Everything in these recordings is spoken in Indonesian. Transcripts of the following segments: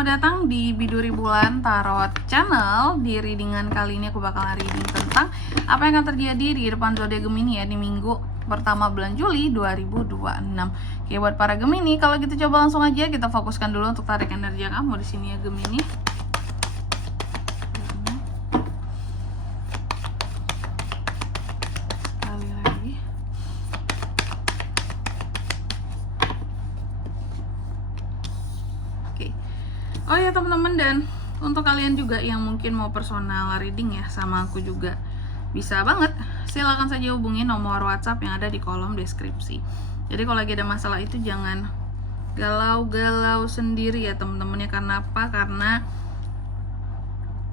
selamat datang di Biduri Bulan Tarot Channel. Di readingan kali ini aku bakal reading tentang apa yang akan terjadi di depan zodiak Gemini ya di minggu pertama bulan Juli 2026. Oke, buat para Gemini, kalau gitu coba langsung aja kita fokuskan dulu untuk tarik energi kamu di sini ya Gemini. Oh ya teman-teman, dan untuk kalian juga yang mungkin mau personal reading ya sama aku juga bisa banget, silakan saja hubungi nomor WhatsApp yang ada di kolom deskripsi. Jadi kalau lagi ada masalah itu jangan galau-galau sendiri ya teman-teman ya. Karena apa? Karena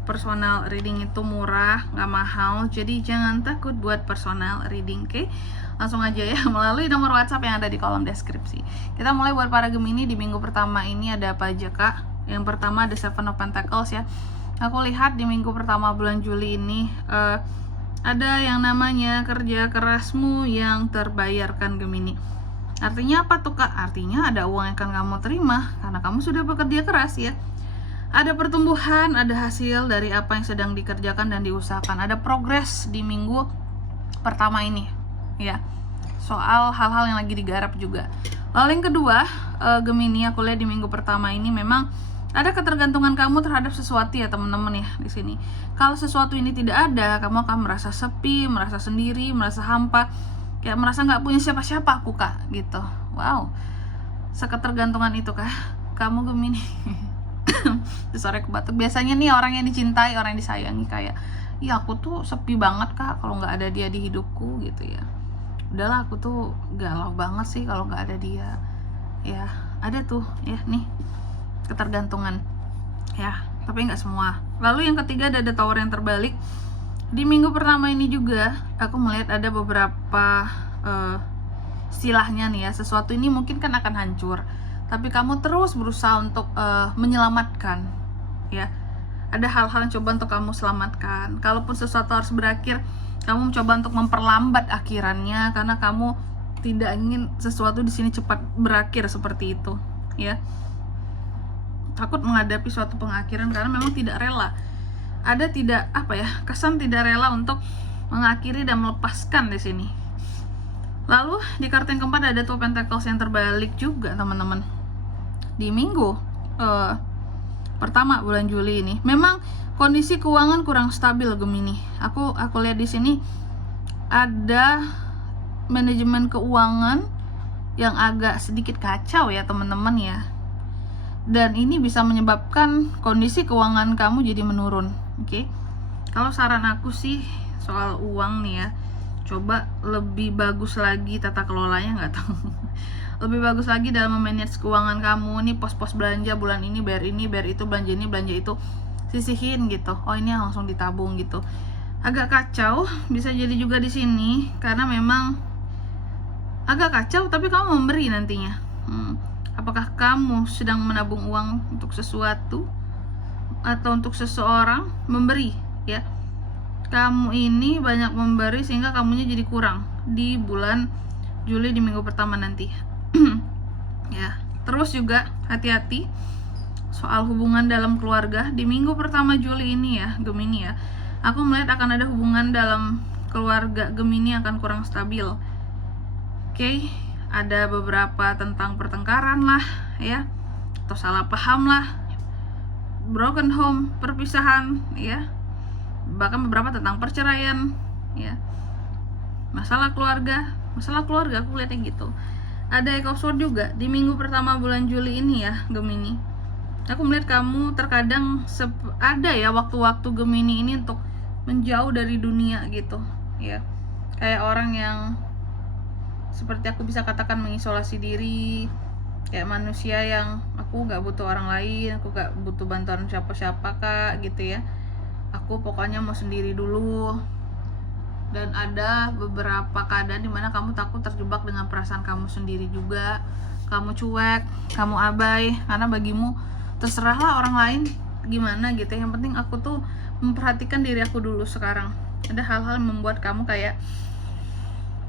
personal reading itu murah, nggak mahal, jadi jangan takut buat personal reading, oke? Langsung aja ya melalui nomor WhatsApp yang ada di kolom deskripsi. Kita mulai buat para Gemini di minggu pertama ini ada apa aja kak? Yang pertama ada Seven of Pentacles ya. Aku lihat di minggu pertama bulan Juli ini ada yang namanya kerja kerasmu yang terbayarkan Gemini. Artinya apa tuh kak? Artinya ada uang yang akan kamu terima karena kamu sudah bekerja keras ya. Ada pertumbuhan, ada hasil dari apa yang sedang dikerjakan dan diusahakan. Ada progres di minggu pertama ini ya. Soal hal-hal yang lagi digarap juga. Lalu yang kedua, Gemini, aku lihat di minggu pertama ini memang ada ketergantungan kamu terhadap sesuatu ya teman-teman ya di sini. Kalau sesuatu ini tidak ada, kamu akan merasa sepi, merasa sendiri, merasa hampa, kayak merasa nggak punya siapa-siapa aku kak gitu. Wow, seketergantungan itu kah kamu Gemini? Sore kebatuk. Biasanya nih orang yang dicintai, orang yang disayangi kayak, ya aku tuh sepi banget kak kalau nggak ada dia di hidupku gitu ya. Udahlah aku tuh galau banget sih kalau nggak ada dia. Ya ada tuh ya nih ketergantungan ya, tapi nggak semua. Lalu yang ketiga ada Tower yang terbalik. Di minggu pertama ini juga aku melihat ada beberapa istilahnya nih ya, sesuatu ini mungkin kan akan hancur, tapi kamu terus berusaha untuk menyelamatkan ya. Ada hal-hal yang coba untuk kamu selamatkan. Kalaupun sesuatu harus berakhir, kamu mencoba untuk memperlambat akhirannya karena kamu tidak ingin sesuatu di sini cepat berakhir seperti itu ya. Takut menghadapi suatu pengakhiran karena memang tidak rela. Ada tidak apa ya, kesan tidak rela untuk mengakhiri dan melepaskan di sini. Lalu di kartu yang keempat ada Two Pentacles yang terbalik juga teman-teman. Di minggu pertama bulan Juli ini memang kondisi keuangan kurang stabil Gemini. Aku lihat di sini ada manajemen keuangan yang agak sedikit kacau ya teman-teman ya. Dan ini bisa menyebabkan kondisi keuangan kamu jadi menurun. Oke. Kalau saran aku sih soal uang nih ya, coba lebih bagus lagi tata kelolanya, nggak tahu. Lebih bagus lagi dalam memanage keuangan kamu. Nih pos-pos belanja bulan ini bayar itu, belanja ini, belanja itu. Sisihin gitu. Oh, ini langsung ditabung gitu. Agak kacau bisa jadi juga di sini karena memang agak kacau tapi kamu memberi nantinya. Apakah kamu sedang menabung uang untuk sesuatu atau untuk seseorang? Memberi ya. Kamu ini banyak memberi sehingga kamunya jadi kurang di bulan Juli di minggu pertama nanti. Ya, terus juga hati-hati soal hubungan dalam keluarga di minggu pertama Juli ini ya, Gemini ya. Aku melihat akan ada hubungan dalam keluarga Gemini akan kurang stabil. Oke, ada beberapa tentang pertengkaran lah ya, atau salah paham lah, broken home, perpisahan ya, bahkan beberapa tentang perceraian ya, masalah keluarga aku lihatnya gitu. Ada Eight of Swords juga di minggu pertama bulan Juli ini ya Gemini. Aku melihat kamu terkadang ada ya waktu-waktu Gemini ini untuk menjauh dari dunia gitu ya, kayak orang yang seperti aku bisa katakan mengisolasi diri, kayak manusia yang aku gak butuh orang lain, aku gak butuh bantuan siapa-siapa kak gitu ya. Aku pokoknya mau sendiri dulu. Dan ada beberapa keadaan dimana kamu takut terjebak dengan perasaan kamu sendiri juga. Kamu cuek, kamu abai, karena bagimu terserahlah orang lain gimana gitu. Yang penting aku tuh memperhatikan diri aku dulu sekarang. Ada hal-hal yang membuat kamu kayak,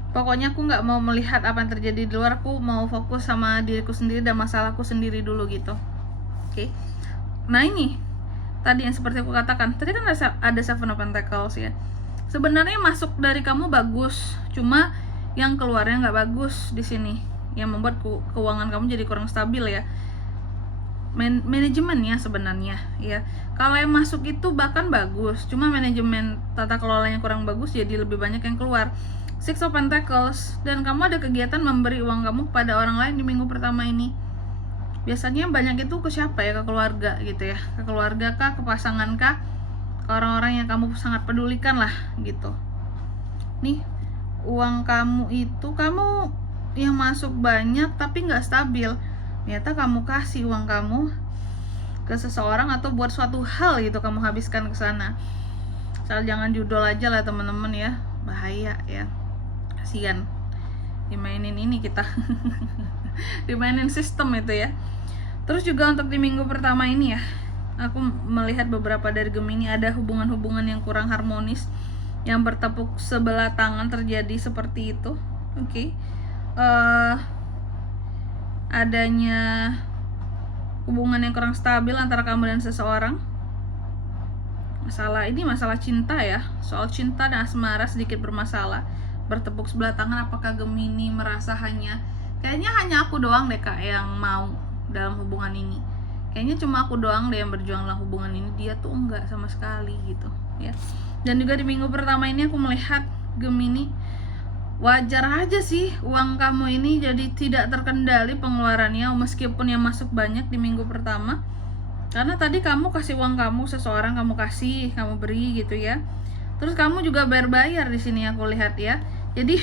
pokoknya aku nggak mau melihat apa yang terjadi di luar, aku mau fokus sama diriku sendiri dan masalahku sendiri dulu gitu. Oke. Nah ini tadi yang seperti aku katakan, tadi kan ada Seven of Pentacles ya. Sebenarnya masuk dari kamu bagus, cuma yang keluarnya nggak bagus di sini, yang membuat keuangan kamu jadi kurang stabil ya. Manajemennya sebenarnya ya. Kalau yang masuk itu bahkan bagus, cuma manajemen tata kelolanya kurang bagus, jadi lebih banyak yang keluar. Six of Pentacles, dan kamu ada kegiatan memberi uang kamu kepada orang lain di minggu pertama ini. Biasanya banyak itu ke siapa ya? Ke keluarga gitu ya, ke keluarga kah, ke pasangan kah, ke orang-orang yang kamu sangat pedulikan lah gitu. Nih uang kamu itu, kamu yang masuk banyak tapi nggak stabil. Ternyata kamu kasih uang kamu ke seseorang atau buat suatu hal gitu, kamu habiskan ke sana. Asal jangan judol aja lah teman-teman ya, bahaya ya, kasihan dimainin ini kita dimainin sistem itu ya. Terus juga untuk di minggu pertama ini ya, aku melihat beberapa dari Gemini ada hubungan-hubungan yang kurang harmonis, yang bertepuk sebelah tangan terjadi seperti itu. Oke. Adanya hubungan yang kurang stabil antara kamu dan seseorang. Masalah cinta ya, soal cinta dan asmara sedikit bermasalah, bertepuk sebelah tangan. Apakah Gemini merasa kayaknya hanya aku doang deh Kak yang mau dalam hubungan ini, kayaknya cuma aku doang deh yang berjuang dalam hubungan ini, dia tuh enggak sama sekali gitu ya. Dan juga di minggu pertama ini aku melihat Gemini, wajar aja sih uang kamu ini jadi tidak terkendali pengeluarannya, meskipun yang masuk banyak di minggu pertama, karena tadi kamu kasih uang kamu, seseorang kamu kasih, kamu beri gitu ya. Terus kamu juga bayar di sini aku lihat ya. Jadi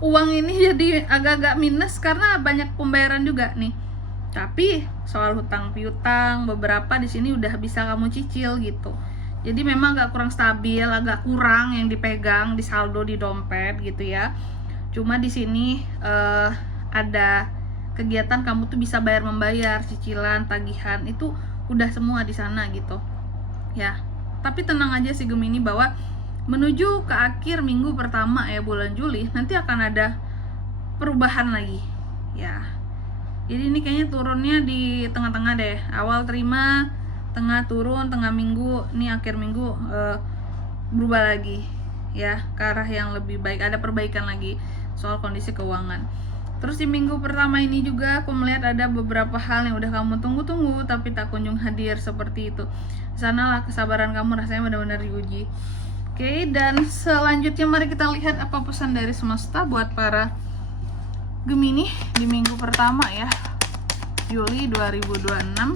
uang ini jadi agak-agak minus karena banyak pembayaran juga nih. Tapi soal hutang piutang beberapa di sini udah bisa kamu cicil gitu. Jadi memang agak kurang stabil, agak kurang yang dipegang di saldo di dompet gitu ya. Cuma di sini ada kegiatan kamu tuh bisa membayar cicilan, tagihan, itu udah semua di sana gitu ya. Tapi tenang aja sih Gemini, bahwa menuju ke akhir minggu pertama ya bulan Juli nanti akan ada perubahan lagi ya. Jadi ini kayaknya turunnya di tengah-tengah deh, awal terima, tengah turun, tengah minggu, ini akhir minggu berubah lagi ya ke arah yang lebih baik, ada perbaikan lagi soal kondisi keuangan. Terus di minggu pertama ini juga aku melihat ada beberapa hal yang udah kamu tunggu-tunggu tapi tak kunjung hadir seperti itu. Sanalah kesabaran kamu rasanya benar-benar diuji. Oke, dan selanjutnya mari kita lihat apa pesan dari semesta buat para Gemini di minggu pertama ya, Juli 2026.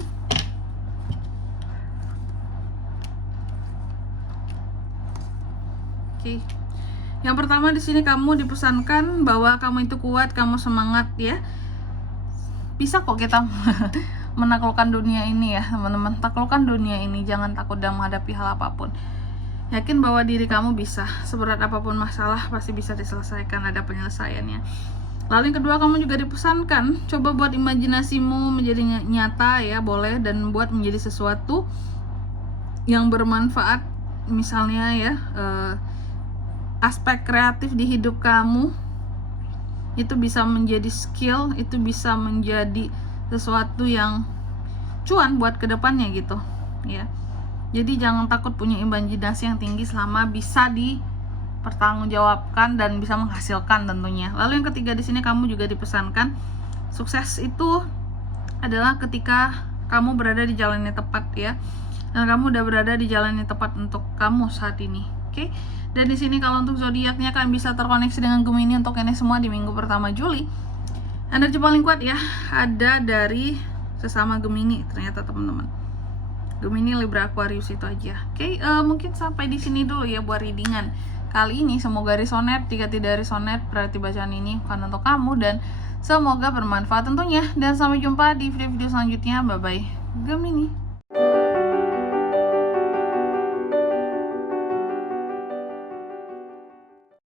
Oke. Yang pertama di sini kamu dipesankan bahwa kamu itu kuat, kamu semangat ya. Bisa kok kita menaklukkan dunia ini ya, teman-teman. Taklukkan dunia ini, jangan takut dalam menghadapi hal apapun. Yakin bahwa diri kamu bisa, seberat apapun masalah pasti bisa diselesaikan, ada penyelesaiannya. Lalu yang kedua, kamu juga dipesankan coba buat imajinasimu menjadi nyata ya, boleh, dan buat menjadi sesuatu yang bermanfaat. Misalnya ya, aspek kreatif di hidup kamu itu bisa menjadi skill, itu bisa menjadi sesuatu yang cuan buat kedepannya gitu ya. Jadi jangan takut punya imajinasi yang tinggi selama bisa dipertanggungjawabkan dan bisa menghasilkan tentunya. Lalu yang ketiga di sini kamu juga dipesankan sukses itu adalah ketika kamu berada di jalan yang tepat ya. Dan kamu udah berada di jalan yang tepat untuk kamu saat ini. Oke. Dan di sini kalau untuk zodiaknya kalian bisa terkoneksi dengan Gemini untuk ini semua di minggu pertama Juli. Energi paling kuat ya ada dari sesama Gemini ternyata teman-teman. Gemini, Libra, Aquarius itu aja. Oke, mungkin sampai di sini dulu ya buat readingan kali ini. Semoga resonate. Jika tidak resonate berarti bacaan ini bukan untuk kamu, dan semoga bermanfaat tentunya. Dan sampai jumpa di video-video selanjutnya. Bye bye Gemini.